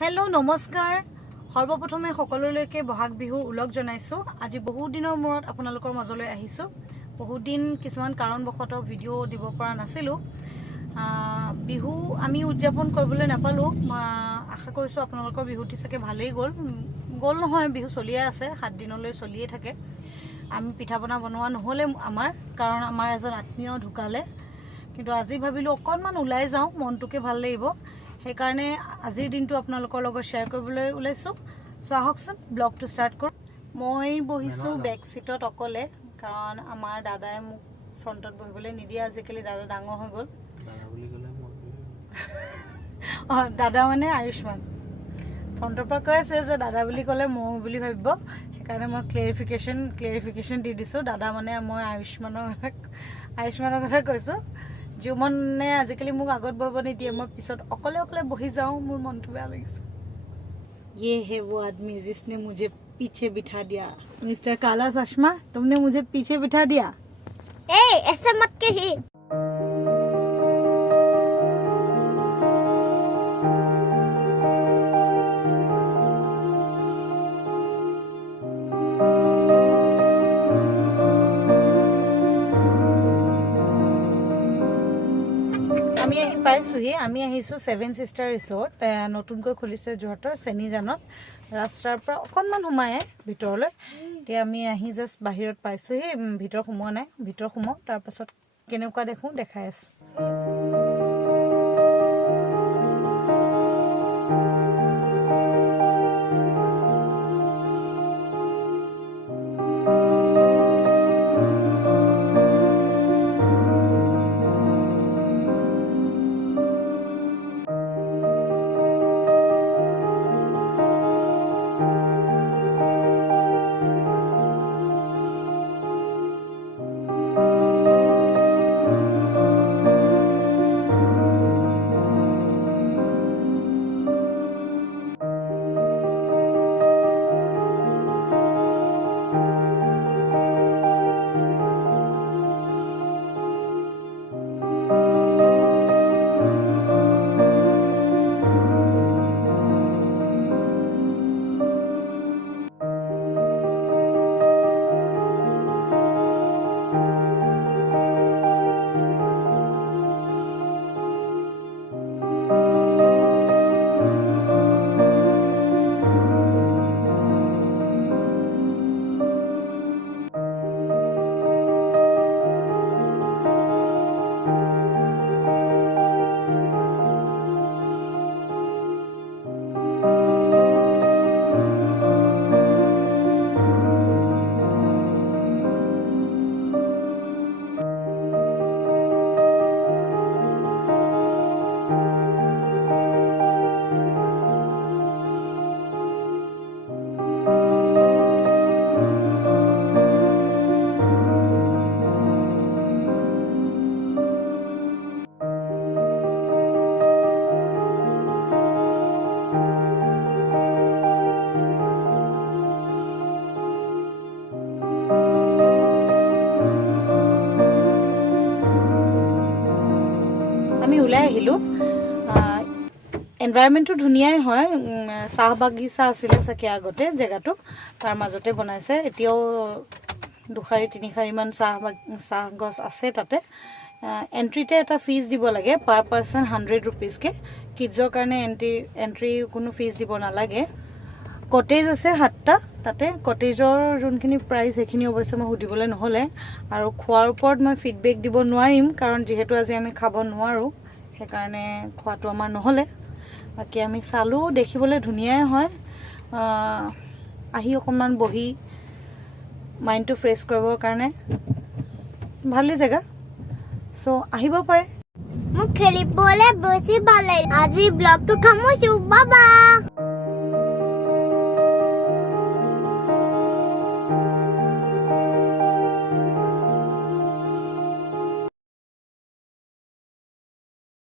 hello नमस्कार सर्वप्रथमे सकलोলৈকে বহাগ বিহুৰ উলগ জনাইছো আজি বহু দিনৰ মূৰত আপোনালোকৰ মাজলৈ আহিছো বহু দিন কিছুমান কাৰণবশত ভিডিও দিব পৰা নাছিলো বিহু আমি উদযাপন কৰিবলৈ নাপালো আশা কৰিছো আপোনালোকৰ বিহুটি সকে ভালেই গল নহয় বিহু চলিয়ে আছে 7 দিনলৈ চলিয়ে থাকে আমি পিঠা বনা বনোৱা নহলে আমাৰ কাৰণ আমাৰ এজন আত্মীয় ঢুকালে কিন্তু আজি ভাবিলো অকনমান উলাই যাও মনটোকে ভাল লাগিব সেই কাৰণে আজিৰ দিনটো আপোনালোকৰ লগত শেয়াৰ কৰিবলৈ ওলাইছো সো আহকচোন ব্লগটো ষ্টাৰ্ট কৰো মই বহিছো বেক সিটত অকলে কাৰণ আমাৰ দাদাই মোক ফ্ৰণ্টত বহিবলৈ নিদিয়া আজিকালি দাদা ডাঙৰ হৈ গল দাদা বুলি ক'লে দাদা মানে আয়ুষ্মান ফ্ৰণ্টৰ পৰা কৈছে যে দাদা বুলি ক'লে মই বুলি ভাবিব সেইকাৰণে মই ক্লেৰিফিকেশন দি দিছো দাদা মানে মই আয়ুষ্মানৰ কথা কৈছো जुमने आजिकली मुझे आगत बहब निदिए मैं पिछत अकले अकले बही जाऊँ मोर मन तो बेया लगिसे ये है वो आदमी जिसने मुझे पीछे बिठा दिया मिस्टर काला चश्मा तुमने मुझे पीछे बिठा दिया ऐसे मत कही আমি আহিছো 7 সিস্টাৰ ৰিসৰ্ট নতুনকৈ খুলিছে জহতৰ সেনিজানত ৰাস্তাৰ পৰা অকনমান সোমায়ে ভিতৰলৈ তে আমি আহি জাস্ট বাহিৰত পাইছো হে ভিতৰ সোমোৱা নাই ভিতৰ সোমো তাৰ পাছত কেনেকুৱা দেখো দেখাই আছো ওলাই আহিলো এনভায়ৰনমেন্টটো ধুনিয়াই হয় চাহ বাগিচা আছিল সাকে আগতে জায়গাটো তাৰ মাজতে বনাইছে এতিয়াও দুখাৰি তিনিখাৰি মান চাহ গছ আছে তাতে এন্ট্ৰিতে এটা ফিজ দিব লাগে পাৰ পাৰসন 100 रुपीस কে কিডজৰ কাৰণে এন্ট্ৰি কোনো ফিজ দিব নালাগে কটেজ আছে 7টা তাতে কটেজৰ যোনখিনি প্ৰাইস এখিনি অৱশ্যে মই হুদিবলৈ নহলে আৰু খোৱাৰ ওপৰত মই ফিডবেক দিব নোৱাৰিম কাৰণ যেহেতু আজি আমি খাব নোৱাৰো সেইকাৰণে খোৱাটো আমাৰ নহলে বাকি আমি চালু দেখিবলৈ ধুনিয়াই হয় আহি অকমান বহি মাইন্ডটো ফ্ৰেছ কৰিবৰ কাৰণে ভালে জায়গা সো আহিব পাৰে মোক খেলিবলৈ বেছি ভাল লাগে আজি ব্লগটো সামৰিছো বাবা